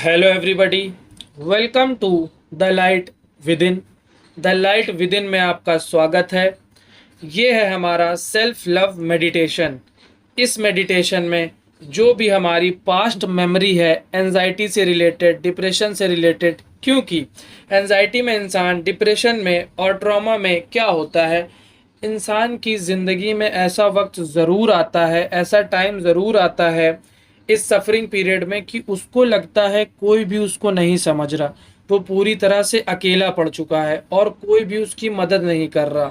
Hello everybody, welcome to the Light Within. The Light Within में आपका स्वागत है। ये है हमारा सेल्फ लव मेडिटेशन। इस मेडिटेशन में जो भी हमारी पास्ट मेमोरी है एंजाइटी से रिलेटेड, डिप्रेशन से रिलेटेड, क्योंकि एंजाइटी में इंसान, डिप्रेशन में और ट्रॉमा में क्या होता है, इंसान की ज़िंदगी में ऐसा वक्त ज़रूर आता है, ऐसा टाइम ज़रूर आता है इस सफरिंग पीरियड में कि उसको लगता है कोई भी उसको नहीं समझ रहा, वो पूरी तरह से अकेला पड़ चुका है और कोई भी उसकी मदद नहीं कर रहा।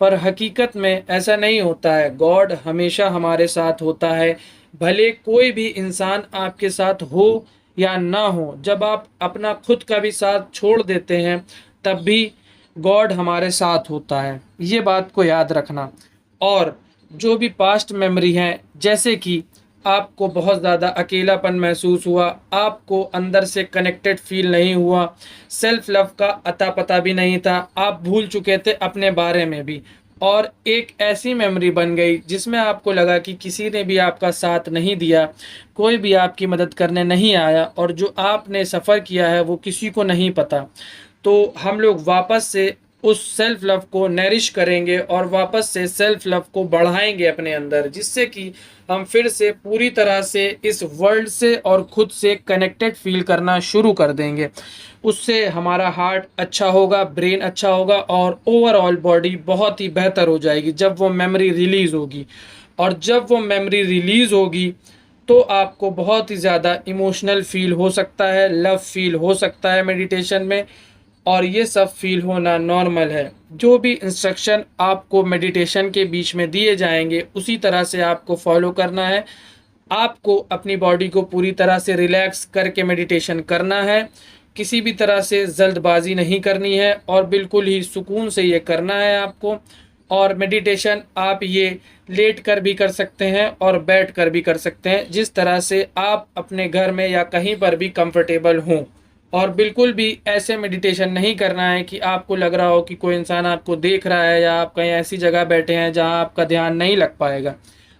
पर हकीकत में ऐसा नहीं होता है। गॉड हमेशा हमारे साथ होता है, भले कोई भी इंसान आपके साथ हो या ना हो। जब आप अपना खुद का भी साथ छोड़ देते हैं तब भी गॉड हमारे साथ होता है, ये बात को याद रखना। और जो भी पास्ट मेमोरी है, जैसे कि आपको बहुत ज़्यादा अकेलापन महसूस हुआ, आपको अंदर से कनेक्टेड फील नहीं हुआ, सेल्फ लव का अता पता भी नहीं था, आप भूल चुके थे अपने बारे में भी, और एक ऐसी मेमोरी बन गई जिसमें आपको लगा कि किसी ने भी आपका साथ नहीं दिया, कोई भी आपकी मदद करने नहीं आया, और जो आपने सफ़र किया है वो किसी को नहीं पता। तो हम लोग वापस से उस सेल्फ लव को नरिश करेंगे और वापस से सेल्फ लव को बढ़ाएंगे अपने अंदर, जिससे कि हम फिर से पूरी तरह से इस वर्ल्ड से और खुद से कनेक्टेड फील करना शुरू कर देंगे। उससे हमारा हार्ट अच्छा होगा, ब्रेन अच्छा होगा और ओवरऑल बॉडी बहुत ही बेहतर हो जाएगी जब वो मेमोरी रिलीज़ होगी। और जब वो मेमोरी रिलीज़ होगी तो आपको बहुत ही ज़्यादा इमोशनल फील हो सकता है, लव फील हो सकता है मेडिटेशन में, और ये सब फील होना नॉर्मल है। जो भी इंस्ट्रक्शन आपको मेडिटेशन के बीच में दिए जाएंगे उसी तरह से आपको फॉलो करना है। आपको अपनी बॉडी को पूरी तरह से रिलैक्स करके मेडिटेशन करना है, किसी भी तरह से जल्दबाजी नहीं करनी है और बिल्कुल ही सुकून से ये करना है आपको। और मेडिटेशन आप ये लेट कर भी कर सकते हैं और बैठ कर भी कर सकते हैं, जिस तरह से आप अपने घर में या कहीं पर भी कंफर्टेबल हों। और बिल्कुल भी ऐसे मेडिटेशन नहीं करना है कि आपको लग रहा हो कि कोई इंसान आपको देख रहा है या आप कहीं ऐसी जगह बैठे हैं जहां आपका ध्यान नहीं लग पाएगा,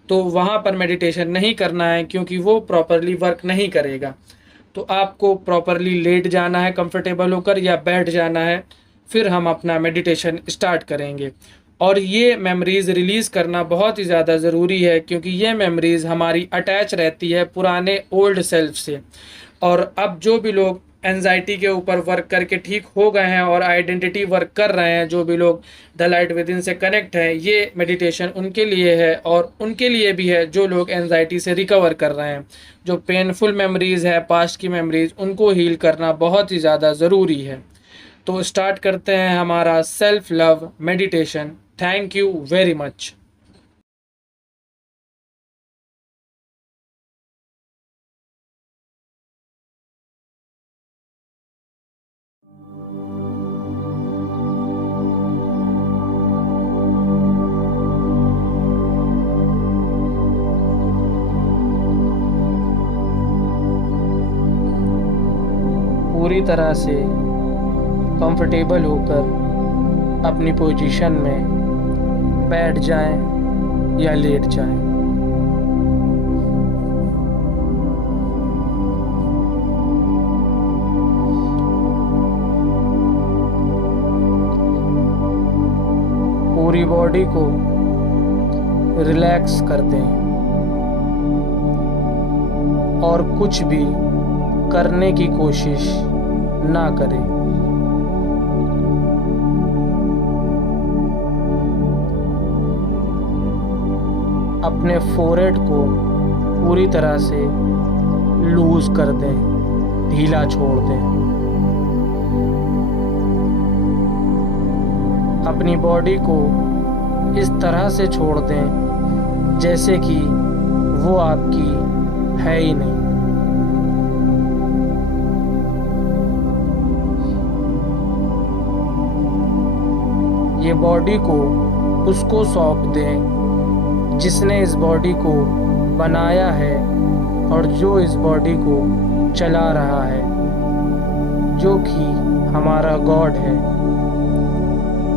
तो वहां पर मेडिटेशन नहीं करना है, क्योंकि वो प्रॉपरली वर्क नहीं करेगा। तो आपको प्रॉपरली लेट जाना है कंफर्टेबल होकर, या बैठ जाना है, फिर हम अपना मेडिटेशन स्टार्ट करेंगे। और ये मेमोरीज़ रिलीज़ करना बहुत ही ज़्यादा ज़रूरी है, क्योंकि ये मेमोरीज़ हमारी अटैच रहती है पुराने ओल्ड सेल्फ से। और अब जो भी लोग एंजाइटी के ऊपर वर्क करके ठीक हो गए हैं और आइडेंटिटी वर्क कर रहे हैं, जो भी लोग द लाइट विद इन से कनेक्ट हैं, ये मेडिटेशन उनके लिए है। और उनके लिए भी है जो लोग एंजाइटी से रिकवर कर रहे हैं। जो पेनफुल मेमोरीज़ है, पास्ट की मेमोरीज़, उनको हील करना बहुत ही ज़्यादा ज़रूरी है। तो स्टार्ट करते हैं हमारा self love meditation. Thank you very much. पूरी तरह से कंफर्टेबल होकर अपनी पोजीशन में बैठ जाएं या लेट जाएं। पूरी बॉडी को रिलैक्स कर दें और कुछ भी करने की कोशिश ना करें। अपने फोरहेड को पूरी तरह से लूज कर दें, ढीला छोड़ दें। अपनी बॉडी को इस तरह से छोड़ दें जैसे कि वो आपकी है ही नहीं। ये बॉडी को उसको सौंप दें जिसने इस बॉडी को बनाया है और जो इस बॉडी को चला रहा है, जो कि हमारा गॉड है।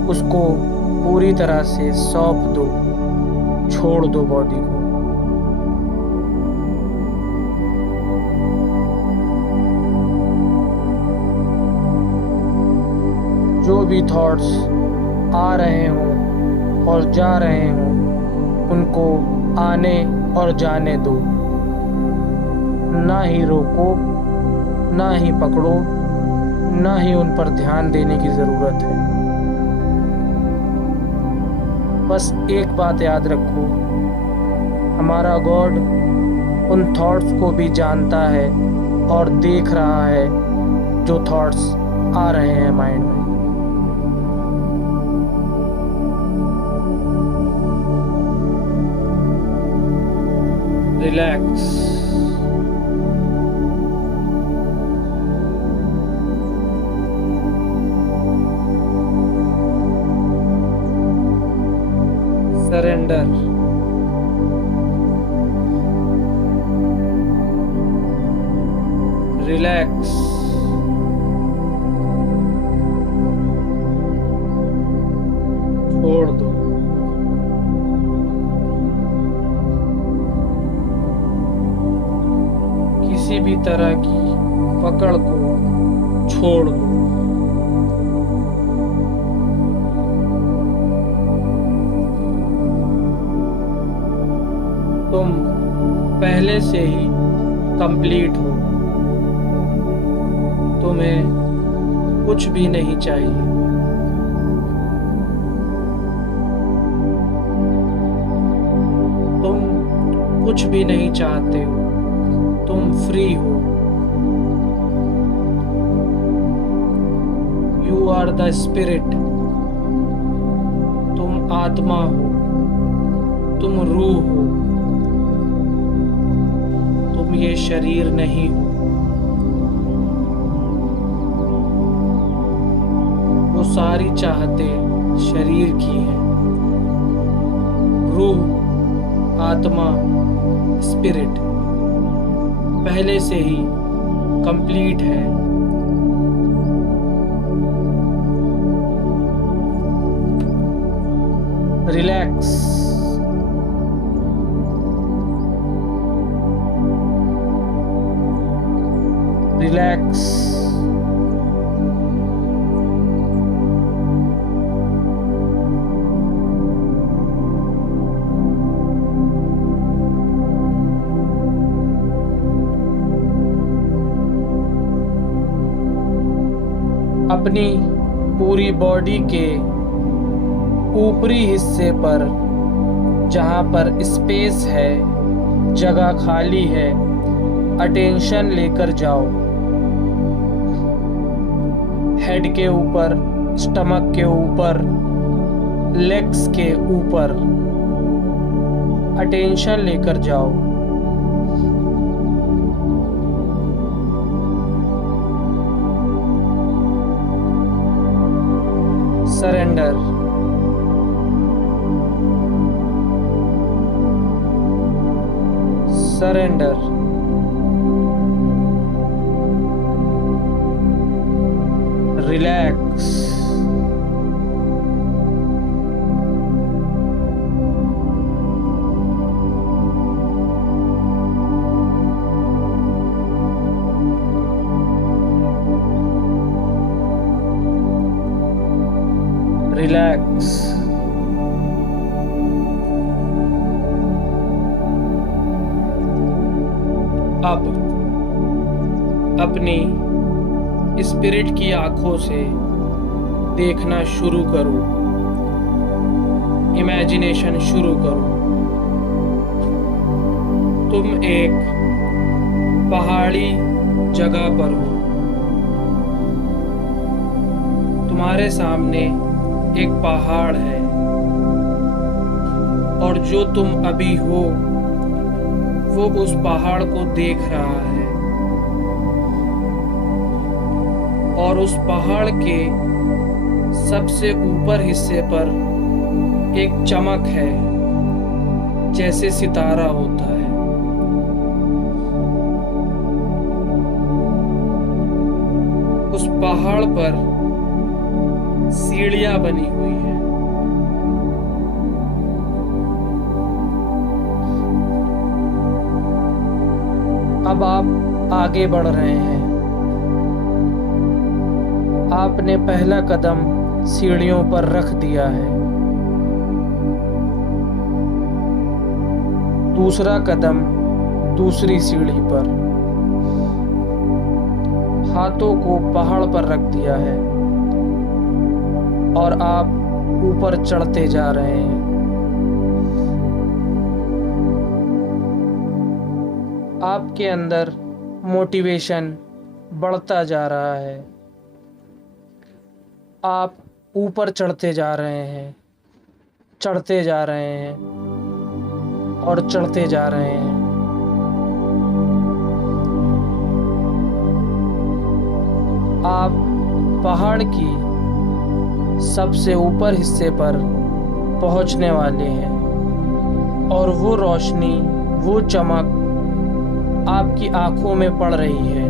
उसको पूरी तरह से सौंप दो, छोड़ दो बॉडी को। जो भी थॉट्स आ रहे हों और जा रहे हों, उनको आने और जाने दो। ना ही रोको, ना ही पकड़ो, ना ही उन पर ध्यान देने की ज़रूरत है। बस एक बात याद रखो, हमारा गॉड उन थॉट्स को भी जानता है और देख रहा है जो थॉट्स आ रहे हैं माइंड में। रिलैक्स। सरेंडर। रिलैक्स। छोड़ दो। किसी भी तरह की पकड़ को छोड़ दो। तुम पहले से ही कंप्लीट हो। तुम्हें कुछ भी नहीं चाहिए। तुम कुछ भी नहीं चाहते हो। तुम फ्री हो। You are the spirit. तुम आत्मा हो। तुम रूह हो। तुम ये शरीर नहीं हो। वो सारी चाहते शरीर की हैं। रूह, आत्मा, स्पिरिट पहले से ही कंप्लीट है। रिलैक्स। रिलैक्स। अपनी पूरी बॉडी के ऊपरी हिस्से पर जहाँ पर स्पेस है, जगह खाली है, अटेंशन लेकर जाओ। हेड के ऊपर, स्टमक के ऊपर, लेग्स के ऊपर अटेंशन लेकर जाओ। सरेंडर। सरेंडर। रिलैक्स। रिलैक्स। अब अपनी स्पिरिट की आंखों से देखना शुरू करो। इमेजिनेशन शुरू करो। तुम एक पहाड़ी जगह पर हो। तुम्हारे सामने एक पहाड़ है और जो तुम अभी हो वो उस पहाड़ को देख रहा है और उस पहाड़ के सबसे ऊपर हिस्से पर एक चमक है जैसे सितारा होता है। उस पहाड़ पर सीढ़ियां बनी हुई है। अब आप आगे बढ़ रहे हैं। आपने पहला कदम सीढ़ियों पर रख दिया है। दूसरा कदम दूसरी सीढ़ी पर, हाथों को पहाड़ पर रख दिया है और आप ऊपर चढ़ते जा रहे हैं। आपके अंदर मोटिवेशन बढ़ता जा रहा है। आप ऊपर चढ़ते जा रहे हैं, चढ़ते जा रहे हैं और चढ़ते जा रहे हैं। आप पहाड़ की सबसे ऊपर हिस्से पर पहुंचने वाले हैं और वो रोशनी, वो चमक आपकी आंखों में पड़ रही है।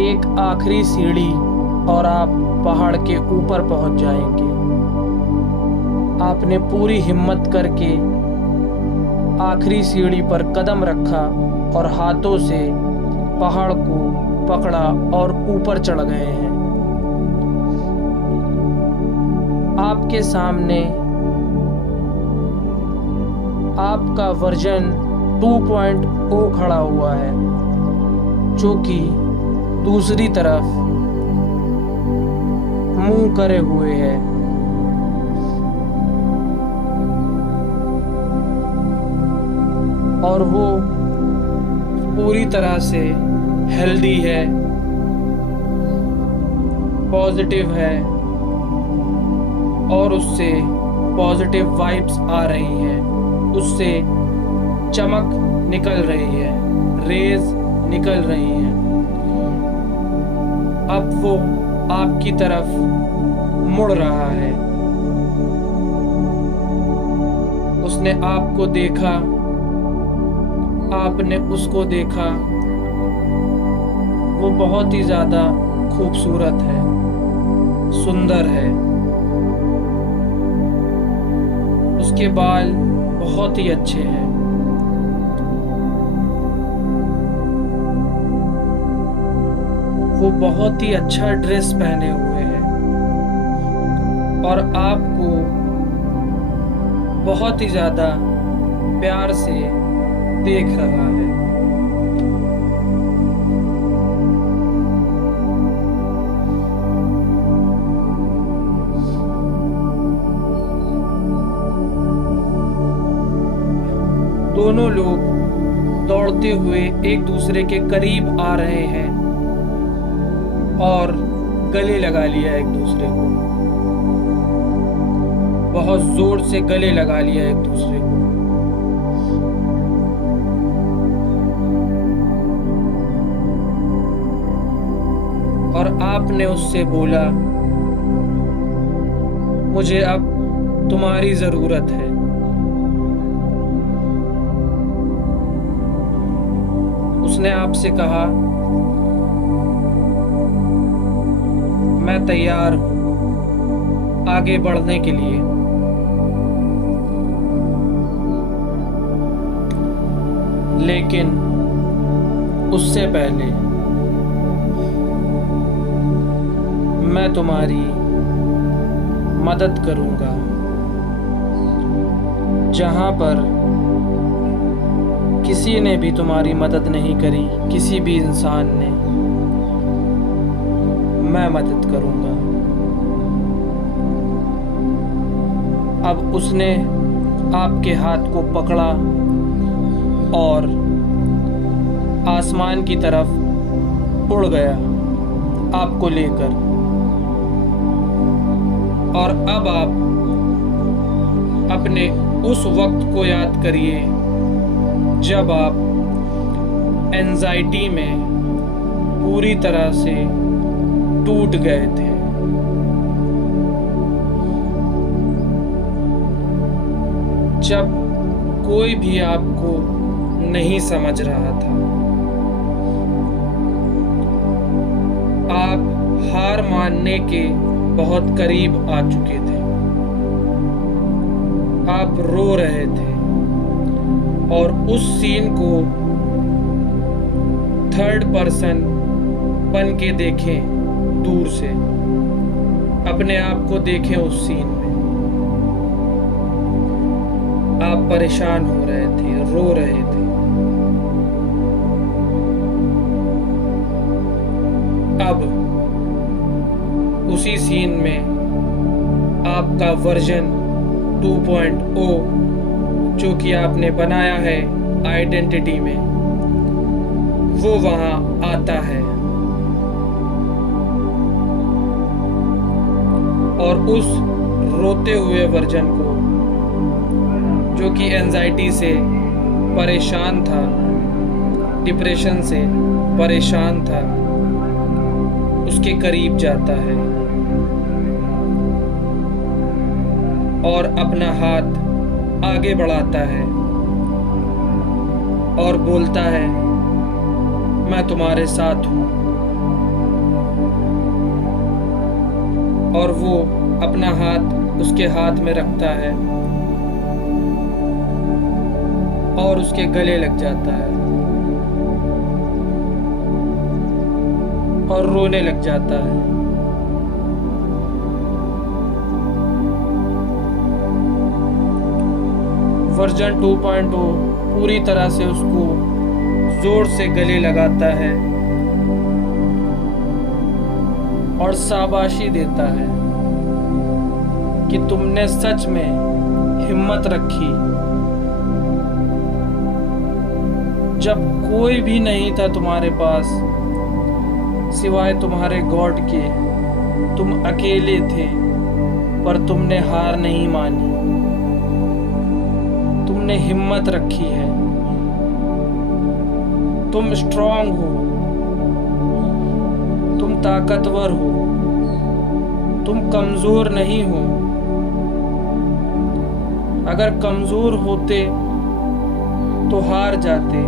एक आखिरी सीढ़ी और आप पहाड़ के ऊपर पहुंच जाएंगे। आपने पूरी हिम्मत करके आखिरी सीढ़ी पर कदम रखा और हाथों से पहाड़ को पकड़ा और ऊपर चढ़ गए हैं। आपके सामने आपका वर्जन 2.0 खड़ा हुआ है, जो कि दूसरी तरफ मुंह करे हुए है। और वो पूरी तरह से हेल्दी है, पॉजिटिव है और उससे पॉजिटिव वाइब्स आ रही हैं, उससे चमक निकल रही है, रेज निकल रही हैं। अब वो आपकी तरफ मुड़ रहा है। उसने आपको देखा, आपने उसको देखा। वो बहुत ही ज़्यादा खूबसूरत है, सुंदर है। उसके बाल बहुत ही अच्छे हैं। वो बहुत ही अच्छा ड्रेस पहने हुए हैं और आपको बहुत ही ज़्यादा प्यार से देख रहा है। दोनों लोग दौड़ते हुए एक दूसरे के करीब आ रहे हैं और गले लगा लिया एक दूसरे को, बहुत जोर से गले लगा लिया एक दूसरे को। और आपने उससे बोला, मुझे अब तुम्हारी जरूरत है। उसने आपसे कहा, मैं तैयार हूं आगे बढ़ने के लिए। लेकिन उससे पहले मैं तुम्हारी मदद करूंगा जहां पर किसी ने भी तुम्हारी मदद नहीं करी, किसी भी इंसान ने। मैं मदद करूंगा। अब उसने आपके हाथ को पकड़ा और आसमान की तरफ उड़ गया आपको लेकर। और अब आप अपने उस वक्त को याद करिए जब आप एंजाइटी में पूरी तरह से टूट गए थे। जब कोई भी आपको नहीं समझ रहा था, आप हार मानने के बहुत करीब आ चुके थे। आप रो रहे थे और उस सीन को थर्ड पर्सन बन के देखें, दूर से अपने आप को देखें उस सीन में। आप परेशान हो रहे थे, रो रहे थे, अब उसी सीन में आपका वर्जन 2.0 जो कि आपने बनाया है आइडेंटिटी में, वो वहां आता है और उस रोते हुए वर्जन को, जो कि एंजाइटी से परेशान था, डिप्रेशन से परेशान था, उसके करीब जाता है और अपना हाथ आगे बढ़ाता है और बोलता है, मैं तुम्हारे साथ हूँ। और वो अपना हाथ उसके हाथ में रखता है और उसके गले लग जाता है और रोने लग जाता है। वर्जन 2.0 पूरी तरह से उसको जोर से गले लगाता है और शाबाशी देता है कि तुमने सच में हिम्मत रखी, जब कोई भी नहीं था तुम्हारे पास सिवाय तुम्हारे गॉड के, तुम अकेले थे, पर तुमने हार नहीं मानी, तुमने हिम्मत रखी है, तुम स्ट्रांग हो, तुम ताकतवर हो, तुम कमजोर नहीं हो। अगर कमजोर होते तो हार जाते,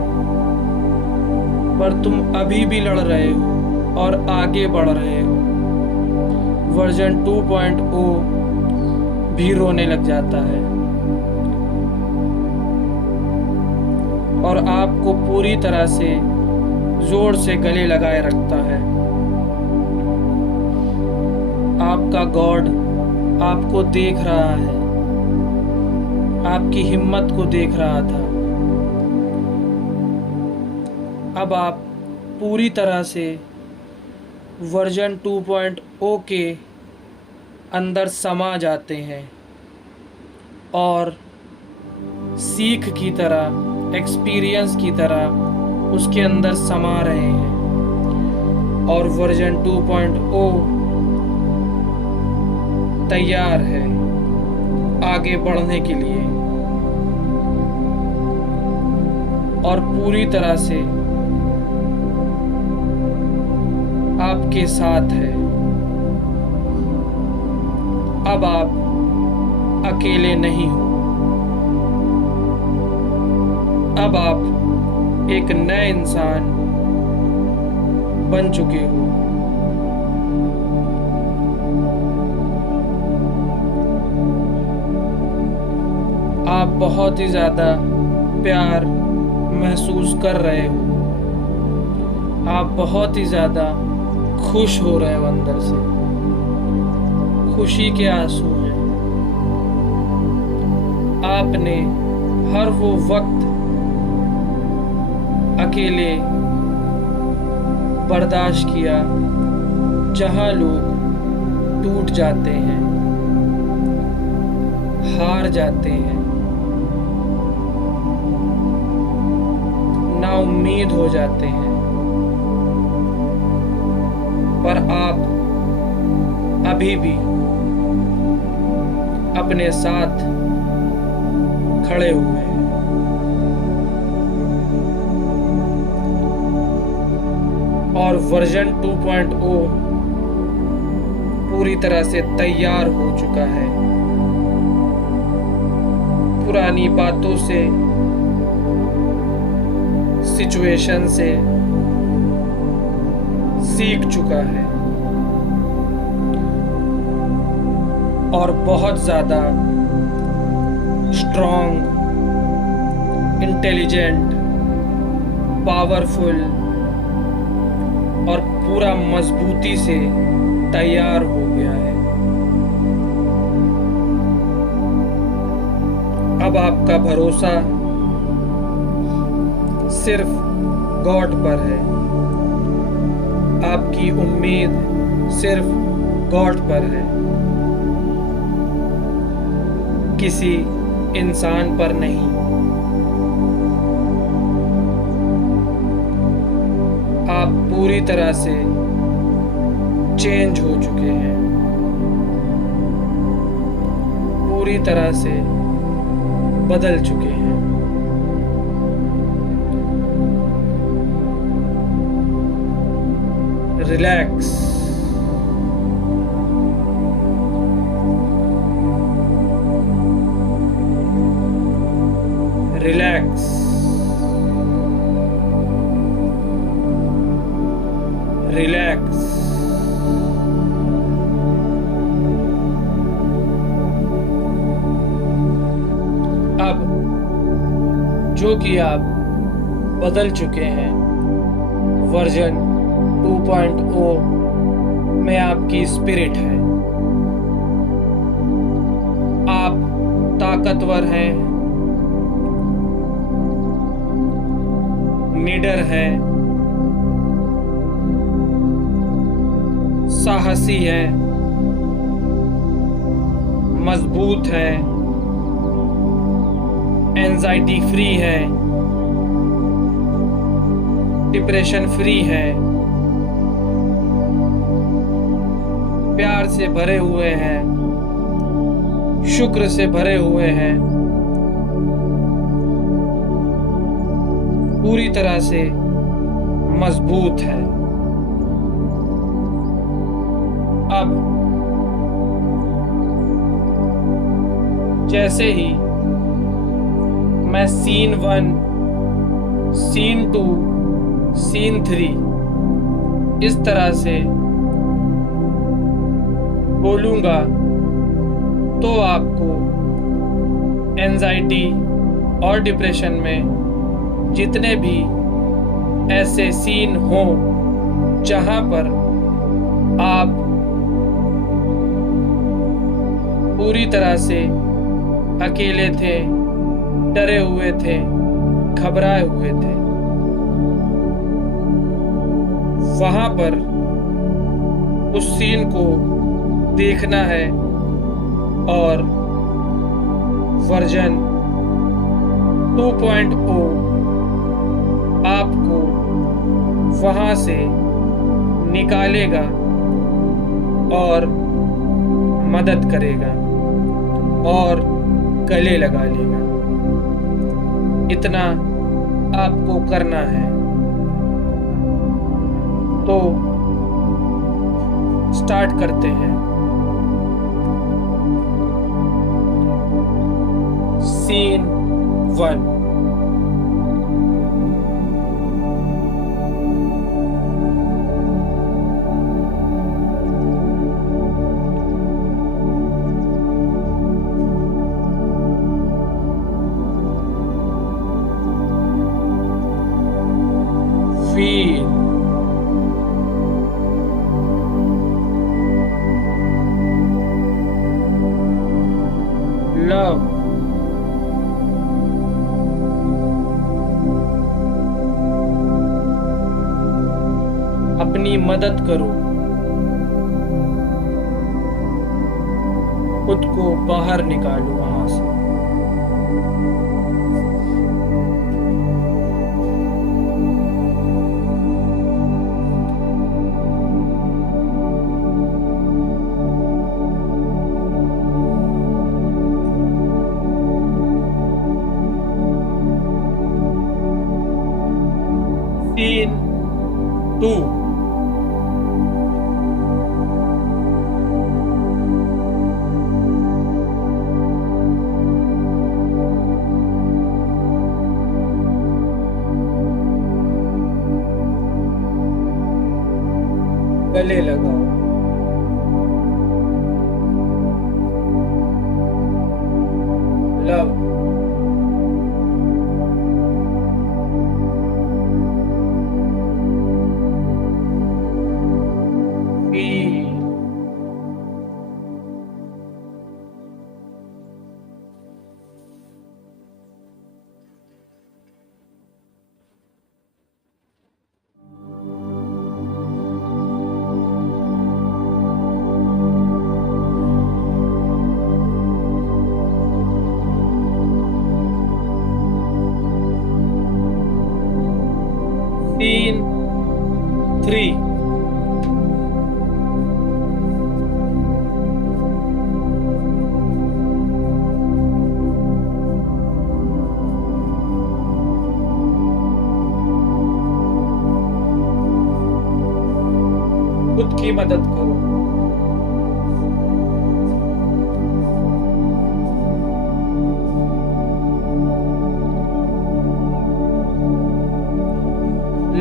पर तुम अभी भी लड़ रहे हो और आगे बढ़ रहे हो। वर्जन 2.0 भी रोने लग जाता है और आपको पूरी तरह से जोर से गले लगाए रखता है। आपका गॉड आपको देख रहा है, आपकी हिम्मत को देख रहा था। अब आप पूरी तरह से वर्जन 2.0 के अंदर समा जाते हैं और सीख की तरह, एक्सपीरियंस की तरह उसके अंदर समा रहे हैं और वर्जन 2.0 तैयार है आगे बढ़ने के लिए और पूरी तरह से आपके साथ है। अब आप अकेले नहीं हो, अब आप एक नए इंसान बन चुके हो। आप बहुत ही ज़्यादा प्यार महसूस कर रहे हो, आप बहुत ही ज़्यादा खुश हो रहे हो, अंदर से खुशी के आंसू हैं। आपने हर वो वक्त अकेले बर्दाश्त किया जहां लोग टूट जाते हैं, हार जाते हैं, ना उम्मीद हो जाते हैं, पर आप अभी भी अपने साथ खड़े हुए हैं। और वर्जन 2.0 पूरी तरह से तैयार हो चुका है, पुरानी बातों से, सिचुएशन से सीख चुका है और बहुत ज़्यादा स्ट्रॉन्ग, इंटेलिजेंट, पावरफुल और पूरा मजबूती से तैयार हो गया है। अब आपका भरोसा सिर्फ गॉड पर है, आपकी उम्मीद सिर्फ गॉड पर है, किसी इंसान पर नहीं। आप पूरी तरह से चेंज हो चुके हैं, पूरी तरह से बदल चुके हैं। Relax, relax, relax. अब जो कि आप बदल चुके हैं, वर्जन 2.0 में आपकी स्पिरिट है। आप ताकतवर हैं, निडर हैं, साहसी हैं, मजबूत हैं, एंजाइटी फ्री हैं, डिप्रेशन फ्री हैं, प्यार से भरे हुए हैं, शुक्र से भरे हुए हैं, पूरी तरह से मजबूत है। अब जैसे ही मैं सीन 1, सीन 2, सीन 3 इस तरह से बोलूँगा तो आपको एंजाइटी और डिप्रेशन में जितने भी ऐसे सीन हों जहाँ पर आप पूरी तरह से अकेले थे, डरे हुए थे, घबराए हुए थे, वहाँ पर उस सीन को देखना है और वर्जन 2.0 आपको वहाँ से निकालेगा और मदद करेगा और गले लगा लेगा। इतना आपको करना है। तो स्टार्ट करते हैं। सीन 1। Feel love, अपनी मदद करो, खुद को बाहर निकालो वहां से। सीन 2। गले लगाओ, लव, सीन 3। खुद की मदद करो।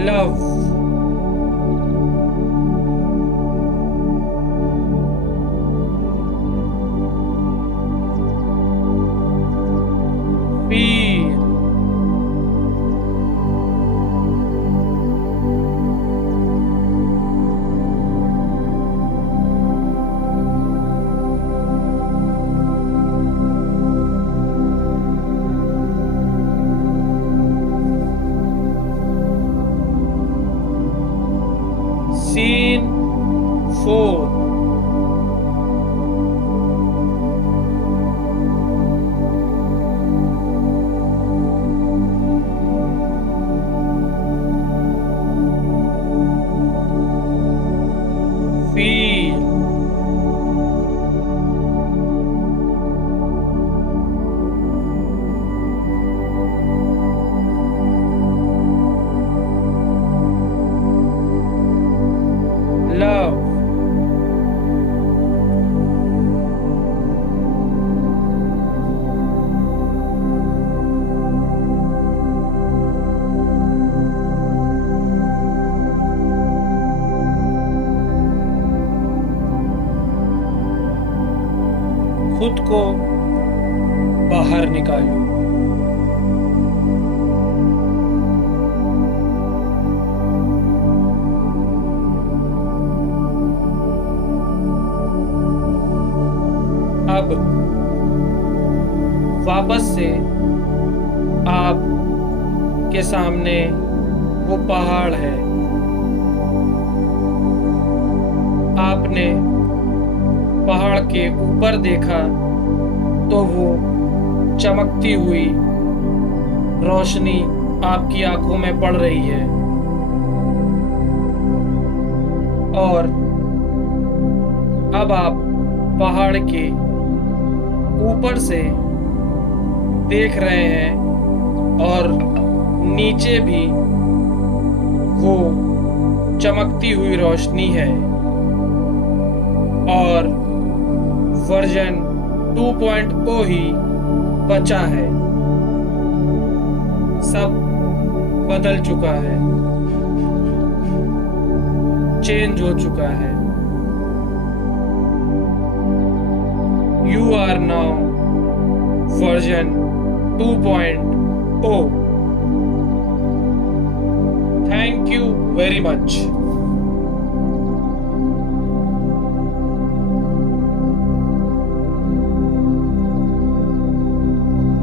Love, feel, scene 4। Feel, love, खुद को बाहर निकालो। अब वापस से आप के सामने वो पहाड़ है। आपने पहाड़ के ऊपर देखा तो वो चमकती हुई रोशनी आपकी आंखों में पड़ रही है और अब आप पहाड़ के ऊपर से देख रहे हैं और नीचे भी वो चमकती हुई रोशनी है और वर्जन 2.0 ही बचा है। सब बदल चुका है, चेंज हो चुका है। You are now version 2.0. Thank you very much.